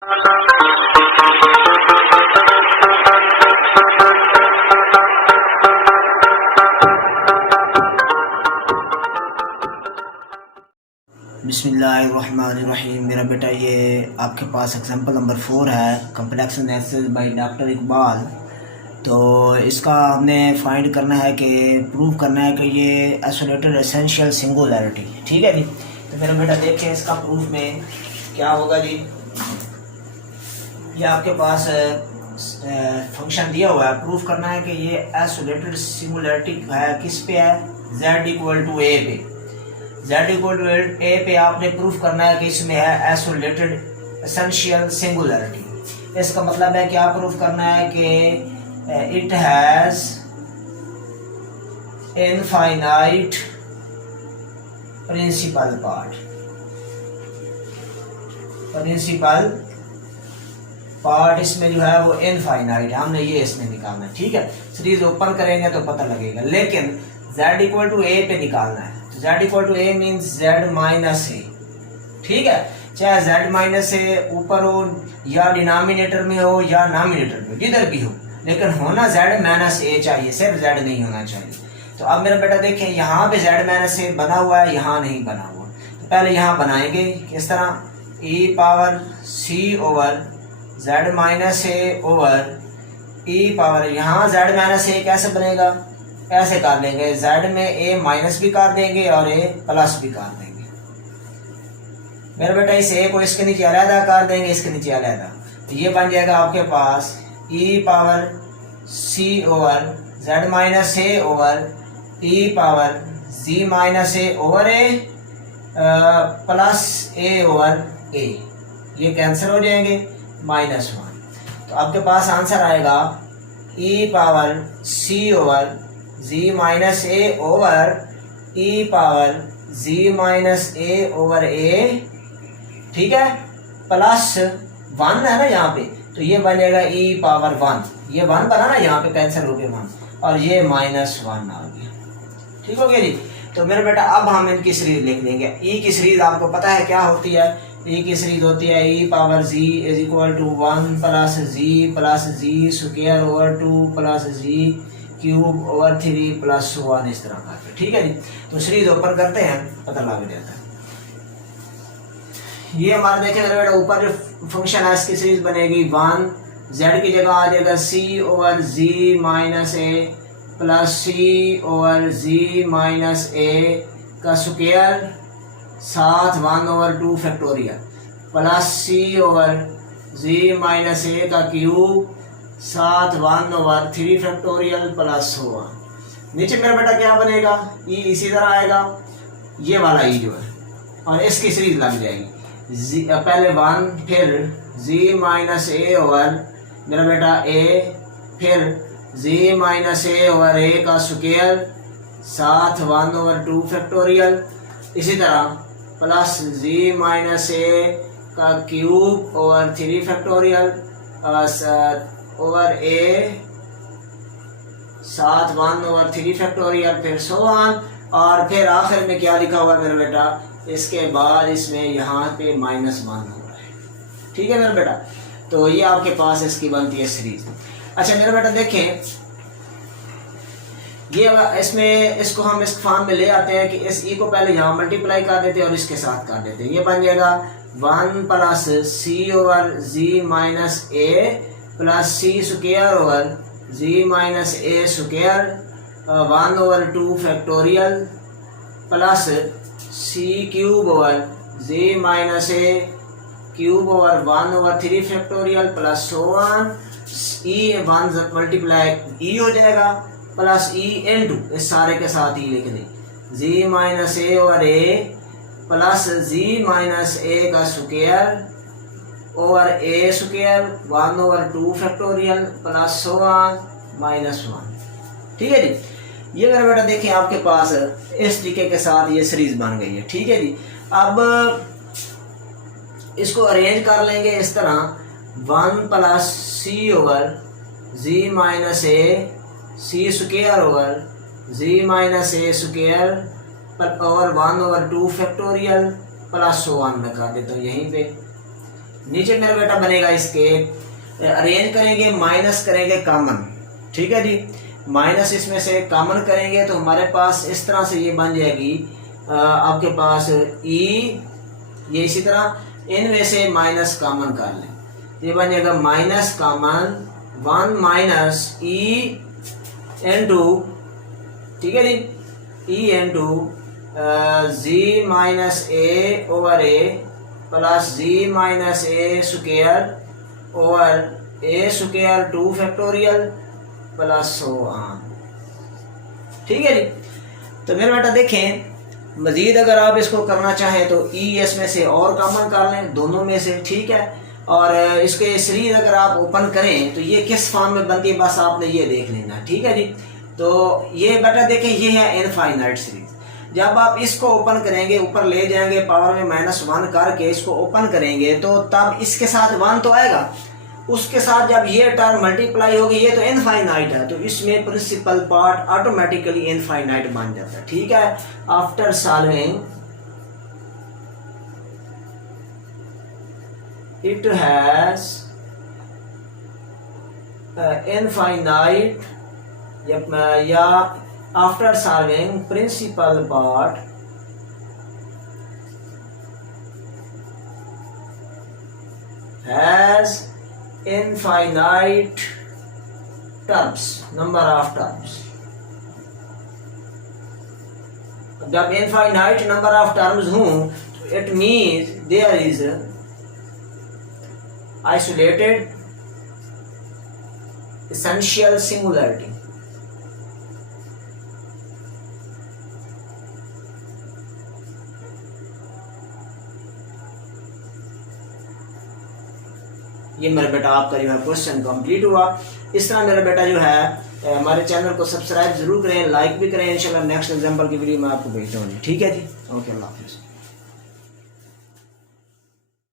बिस्मिल्लाहिर्रहमानिर्रहीम। मेरा बेटा ये आपके पास एग्जांपल नंबर 4 है, complex analysis by doctor Iqbal. तो इसका हमने फाइंड करना है कि प्रूव करना है कि ये आइसोलेटेड एसेंशियल सिंगुलैरिटी। ठीक है जी। तो मेरा बेटा देखें इसका प्रूफ में क्या होगा जी। ये आपके पास फंक्शन दिया हुआ है, प्रूफ करना है कि ये आइसोलेटेड सिंगुलैरिटी है किस पे है, z इक्वल टू ए पे। z इक्वल टू ए पे आपने प्रूफ करना है कि इसमें है आइसोलेटेड एसेंशियल सिंगुलैरिटी। इसका मतलब है कि आप प्रूफ करना है कि it has infinite principal part इसमें जो है वो इनफाइनाइट है। हमने ये इसमें निकालना है। ठीक है, सीरीज ओपन करेंगे तो पता लगेगा, लेकिन z इक्वल टू ए पे निकालना है। तो z equal to A means z minus A. ठीक है, चाहे z माइनस ए ऊपर हो या डिनोमिनेटर में हो या नॉमिनेटर में, जिधर भी हो, लेकिन होना z माइनस ए चाहिए, सिर्फ z नहीं होना चाहिए। तो अब मेरा बेटा देखें, यहाँ पे z माइनस ए बना हुआ है, यहाँ नहीं बना हुआ। तो पहले यहाँ बनाएंगे किस तरह, e power c over z minus A over e power, यहाँ z माइनस ए कैसे बनेगा, ऐसे कर लेंगे, z में a माइनस भी कर देंगे और a प्लस भी कर देंगे। मेरे बेटा इस a को इसके नीचे अलग कर देंगे, इसके नीचे अलग। तो ये बन जाएगा आपके पास e power c over z minus a over e power z minus a over a plus a over a। ये कैंसिल हो जाएंगे, -1। तो आपके पास आंसर आएगा e power c over z minus a over e power z minus a over a। ठीक है, plus 1 है ना यहाँ पे, तो ये बनेगा e पावर 1। ये 1 बना ना, यहाँ पे कैंसिल हो गया 1 और ये -1 आ गया। ठीक हो गया जी। तो मेरे बेटा अब हम इनकी सीरीज लिख देंगे। e की सीरीज आपको पता है क्या होती है, e की सीरीज होती है e power z is equal to 1 plus z square over 2 plus z cube over 3 plus 1, इस तरह करके। ठीक है जी। तो सीरीज ओपन करते हैं, पता लग जाता है। ये हमारा देखें मेरे बेटा ऊपर जो फंक्शन है इसकी सीरीज बनेगी 1, z की जगह आ जाएगा c over z minus a plus c over z minus a का स्क्वायर साथ 1 over 2 factorial plus c over z minus a का क्यूब साथ 1 ओवर 3 फैक्टोरियल प्लस 1। नीचे मेरा बेटा क्या बनेगा, e इसी तरह आएगा, ये वाला e जो है, और इसकी सीरीज लग जाएगी पहले 1 फिर z माइनस a ओवर मेरा बेटा a फिर z minus a over a का स्क्वायर साथ 1 ओवर 2 फैक्टोरियल, इसी तरह प्लस z माइनस a का cube over 3 factorial over a साथ 1 ओवर 3 फैक्टोरियल, फिर सो ऑन। और फिर आखिर में क्या लिखा हुआ है मेरा बेटा, इसके बाद इसमें यहाँ पे -1 हो रहा है। ठीक है मेरा बेटा, तो ये आपके पास इसकी बनती है सीरीज। अच्छा मेरा बेटा देखें, ये इसमें इसको हम इस फॉर्म में ले आते हैं कि इस e को पहले यहाँ मल्टीप्लाई कर देते हैं और इसके साथ कर देते हैं। ये बन जाएगा 1 plus c over z minus a plus c square over z minus a square 1 over 2 factorial plus c cube over z minus a cube over 1 over 3 factorial plus so on. e 1 multiply e हो जाएगा plus e into इस सारे के साथ ही लिख दें z minus a over a plus z minus a का square over a square 1 over 2 factorial plus so on -1। ठीक है जी। ये मेरा बेटा देखिए आपके पास इस तरीके के साथ ये सीरीज बन गई है। ठीक है जी। अब इसको अरेंज कर लेंगे इस तरह 1 plus c over z minus a c square over z minus a square over 1 over 2 factorial plus 1 में कर देता हूँ यहीं पे। नीचे मेरा बेटा बनेगा इसके, अरेंज करेंगे, माइनस करेंगे कॉमन, ठीक है जी, माइनस इसमें से कॉमन करेंगे तो हमारे पास इस तरह से ये बन जाएगी आपके पास ई, ये इसी तरह इनमें से माइनस कॉमन कर लें, ये बन जाएगा minus common 1 minus E into, ठीक है जी, E into G minus A over A plus G minus A square over A square 2 factorial plus so on, ठीक है जी। तो मेरे बेटा देखें, मजीद अगर आप इसको करना चाहें तो ई इसमें से और कॉमन कर लें दोनों में से, ठीक है, और इसके सीरीज अगर आप ओपन करें तो ये किस फॉर्म में बनती है बस आपने ये देख लेना, ठीक है जी। तो ये बेटा देखें, ये है इनफाइनाइट सीरीज। जब आप इसको ओपन करेंगे, ऊपर ले जाएंगे, पावर में -1 करके इसको ओपन करेंगे तो तब इसके साथ 1 तो आएगा, उसके साथ जब ये टर्म मल्टीप्लाई होगी, ये तो इनफाइनाइट है, तो इसमें प्रिंसिपल पार्ट ऑटोमेटिकली इनफाइनाइट बन जाता है, ठीक है। After solving it has infinite या after solving principal part has infinite terms, number of terms। जब infinite number of terms हों तो it means there is isolated essential singularity। ये मेरा बेटा आपका जो है क्वेश्चन कंप्लीट हुआ। इस तरह मेरा बेटा जो है हमारे चैनल को सब्सक्राइब जरूर करें, लाइक भी करें। इंशाल्लाह नेक्स्ट एग्जांपल की वीडियो मैं आपको भेजता हूँ, ठीक है जी। ओके, अल्लाह हाफिज़।